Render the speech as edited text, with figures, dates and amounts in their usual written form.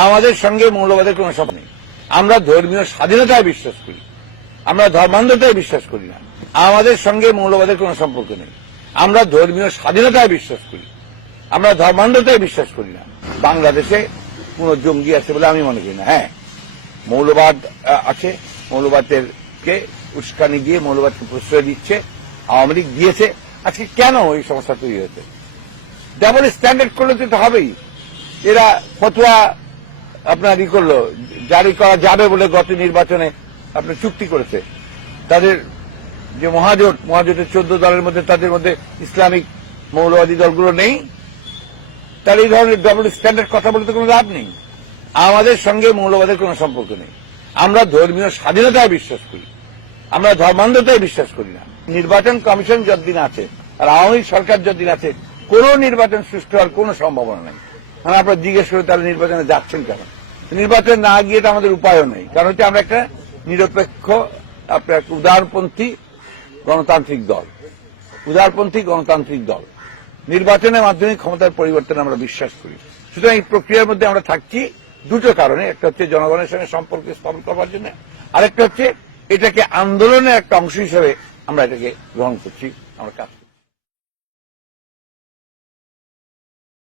আমাদের সঙ্গে মৌলবাদের কোনো সম্পর্ক নেই। আমরা ধর্মীয় স্বাধীনতায় বিশ্বাস করি, আমরা ধর্মান্ধতায় বিশ্বাস করি না। আমাদের সঙ্গে মৌলবাদের কোনো সম্পর্ক নেই। আমরা ধর্মীয় স্বাধীনতায় বিশ্বাস করি, আমরা ধর্মান্ধতায় বিশ্বাস করি না। বাংলাদেশে কোন জঙ্গি আছে বলে আমি মনে করি না। হ্যাঁ, মৌলবাদ আছে, মৌলবাদকে উস্কানি দিয়ে মৌলবাদকে প্রশ্রয় দিচ্ছে, আওয়ামী লীগ দিয়েছে। আজকে কেন এই সমস্যা তৈরি হয়েছে? ডাবল স্ট্যান্ডার্ড করলে তো হবেই। এরা ফতোয়া আপনার করলো, জারি করা যাবে বলে গত নির্বাচনে আপনার চুক্তি করেছে। তাদের যে মহাজোটের 14 দলের মধ্যে তাদের মধ্যে ইসলামিক মৌলবাদী দলগুলো নেই। তার এই ধরনের ডাবল স্ট্যান্ডার্ড কথা বলতে কোনো লাভ নেই। আমাদের সঙ্গে মৌলবাদের কোনো সম্পর্ক নেই। আমরা ধর্মীয় স্বাধীনতায় বিশ্বাস করি, আমরা ধর্মান্ধতায় বিশ্বাস করি না। নির্বাচন কমিশন যতদিন আছে আর আওয়ামী সরকার যতদিন আছে কোন নির্বাচন সুষ্ঠু হওয়ার কোন সম্ভাবনা নেই। মানে আপনারা জিজ্ঞেস করে তাহলে নির্বাচনে যাচ্ছেন কেন? নির্বাচন না গিয়ে তো আমাদের উপায়ও নেই। কারণ হচ্ছে আমরা একটা নিরপেক্ষ আপনার উদারপন্থী গণতান্ত্রিক দল। নির্বাচনের মাধ্যমে ক্ষমতার পরিবর্তনে আমরা বিশ্বাস করি। সুতরাং এই প্রক্রিয়ার মধ্যে আমরা থাকছি দুটো কারণে। একটা হচ্ছে জনগণের সঙ্গে সম্পর্ক স্থাপন করার জন্য, আরেকটা হচ্ছে এটাকে আন্দোলনের একটা অংশ হিসেবে আমরা এটাকে গ্রহণ করছি, আমরা কাজ